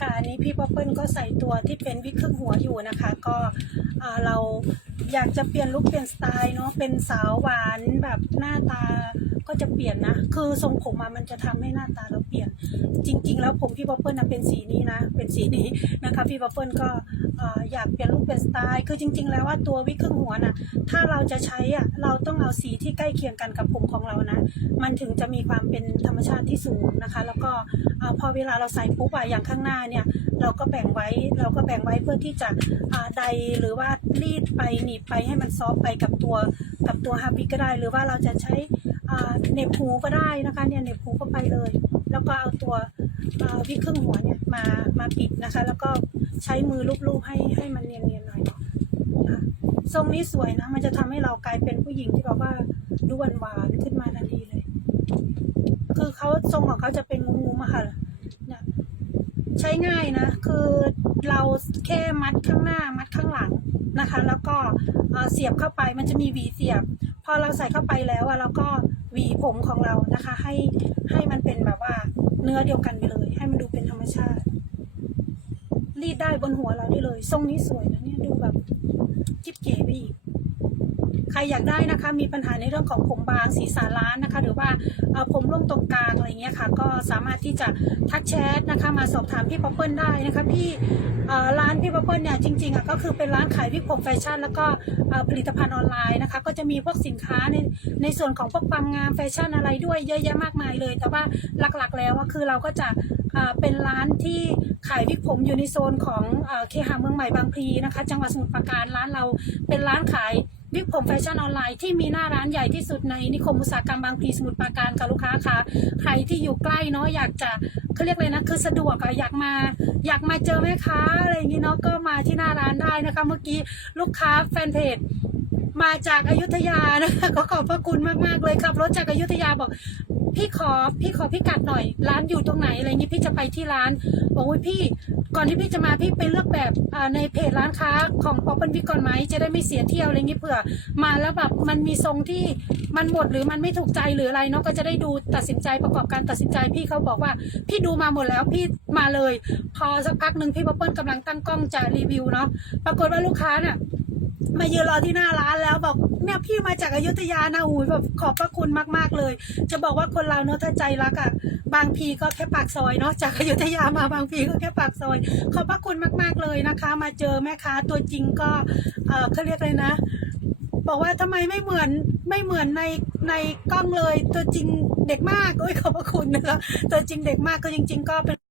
ค่ะอันนี้พี่ป๊อปเปิลก็ใส่ตัวที่เป็นวิกครึ่งหัวอยู่นะคะ ก็เรา อยากจะเปลี่ยนลุคเปลี่ยนสไตล์เนาะเป็นสาวหวานแบบหน้าตาก็จะเปลี่ยนนะ คือทรงผมมามันจะทำให้หน้าตาเราเปลี่ยน จริง ๆ แล้วผมพี่ป๊อปเปิลนะเป็นสีนี้นะ เป็นสีนี้นะคะพี่ป๊อปเปิลก็อยากเปลี่ยนลุคเปลี่ยนสไตล์ คือจริง ๆ แล้วว่าตัววิกครึ่งหัวน่ะถ้าเราจะใช้อะเราต้องเอาสีที่ใกล้เคียงกันกับผมของเรานะ มันถึงจะมีความเป็นธรรมชาติที่สูงนะคะ แล้วก็พอเวลาเราใส่ปุ๊บอะอย่างข้างหน้าเนี่ยเราก็แบ่งไว้เราก็แบ่งไว้เพื่อที่จะอ่าใดหรือว่ารีดไปหนีบไปให้มันซอฟไปกับตัวกับตัวฮาบิก็ได้ หรือว่าเราจะใช้เน็บหูก็ได้นะคะเนี่ยเน็บหูก็ไปเลย แล้วก็เอาตัววิกครึ่งหัวเนี่ยมามาปิดนะคะ แล้วก็ใช้มือลูบๆให้ให้มันเนียนๆหน่อยค่ะทรงนี้สวยนะมันจะทำให้เรากลายเป็นผู้หญิงที่แบบว่าดูหวานๆขึ้นมาทันทีเลย คือเขาทรงของเขาจะเป็นงูๆมาค่ะเนี่ย ใช้ง่ายนะ คือเราแค่มัดข้างหน้ามัดข้างหลังนะคะ แล้วก็เสียบเข้าไปมันจะมีหวีเสียบ พอเราใส่เข้าไปแล้วอะเราก็หวีผมของเรานะคะ ให้ให้มันเป็นแบบว่าเนื้อเดียวกันไปเลย ให้มันดูเป็นธรรมชาติ รีดได้บนหัวเราได้เลย ทรงนี้สวยนะเนี่ยดูแบบจิ๊บเก๋ไปอีก ใครอยากได้นะคะ มีปัญหาในเรื่องของผมบางสีสาล้านนะคะ หรือว่าผมร่วงตรงกลางอะไรเงี้ยค่ะ ก็สามารถที่จะทักแชทนะคะมาสอบถามพี่ป๊อปเปิลได้นะคะ พี่ร้านพี่ป๊อปเปิลเนี่ยจริงๆอะก็คือเป็นร้านขายวิกผมแฟชั่น แล้วก็ผลิตภัณฑ์ออนไลน์นะคะ ก็จะมีพวกสินค้าในในส่วนของพวกความงามแฟชั่นอะไรด้วยเยอะแยะมากมายเลย แต่ว่าหลักๆแล้วก็คือเราก็จะเป็นร้านที่ขายวิกผมอยู่ในโซนของเคหะเมืองใหม่บางพลีนะคะ จังหวัดสมุทรปราการร้านเราเป็นร้านขาย วิกผมแฟชั่นออนไลน์ที่มีหน้าร้านใหญ่ที่สุดในนิคมอุตสาหกรรมบางพลีสมุทรปราการค่ะลูกค้าค่ะใครที่อยู่ใกล้เนาะอยากจะเขาเรียกเลยนะคือสะดวกอะอยากมาอยากมาเจอแม่ค้าอะไรอย่างงี้เนาะก็มาที่หน้าร้านได้นะคะ เมื่อกี้ลูกค้าแฟนเพจมาจากอายุทยานะคะก็ขอบพระคุณมากๆเลยขับรถจากอายุทยาบอก พี่ขอพี่ขอพี่กัดหน่อย ร้านอยู่ตรงไหนอะไรเงี้ยพี่จะไปที่ร้านบอกว่าพี่ก่อนที่พี่จะมาพี่ไปเลือกแบบในเพจร้านค้าของป๊อปเปิลวิกก่อนไหมจะได้ไม่เสียเที่ยวอะไรเงี้ยเผื่อ มาแล้วแบบมันมีทรงที่มันหมดหรือมันไม่ถูกใจหรืออะไรเนาะก็จะได้ดูตัดสินใจประกอบการตัดสินใจพี่เขาบอกว่า พี่ดูมาหมดแล้วพี่มาเลย พอสักพักหนึ่งพี่ป๊อปเปิลกำลังตั้งกล้องจะรีวิวเนาะปรากฏว่าลูกค้าเนี่ยมายืนรอที่หน้าร้านแล้วบอก เนี่ยพี่มาจากอายุทยานะอูยแบบขอบพระคุณมากๆเลย จะบอกว่าคนเราเนาะถ้าใจรักอะบางพีก็แค่ปากซอยเนาะจากอยุธยามาบางพีก็แค่ปากซอย ขอบพระคุณมากๆเลยนะคะ มาเจอแม่ค้าตัวจริงก็เออเขาเรียกเลยนะ บอกว่าทำไมไม่เหมือนไม่เหมือนในในกล้องเลยตัวจริงเด็กมากโอ้ยขอบพระคุณนะคะตัวจริงเด็กมากก็จริง ๆ ก็เป็น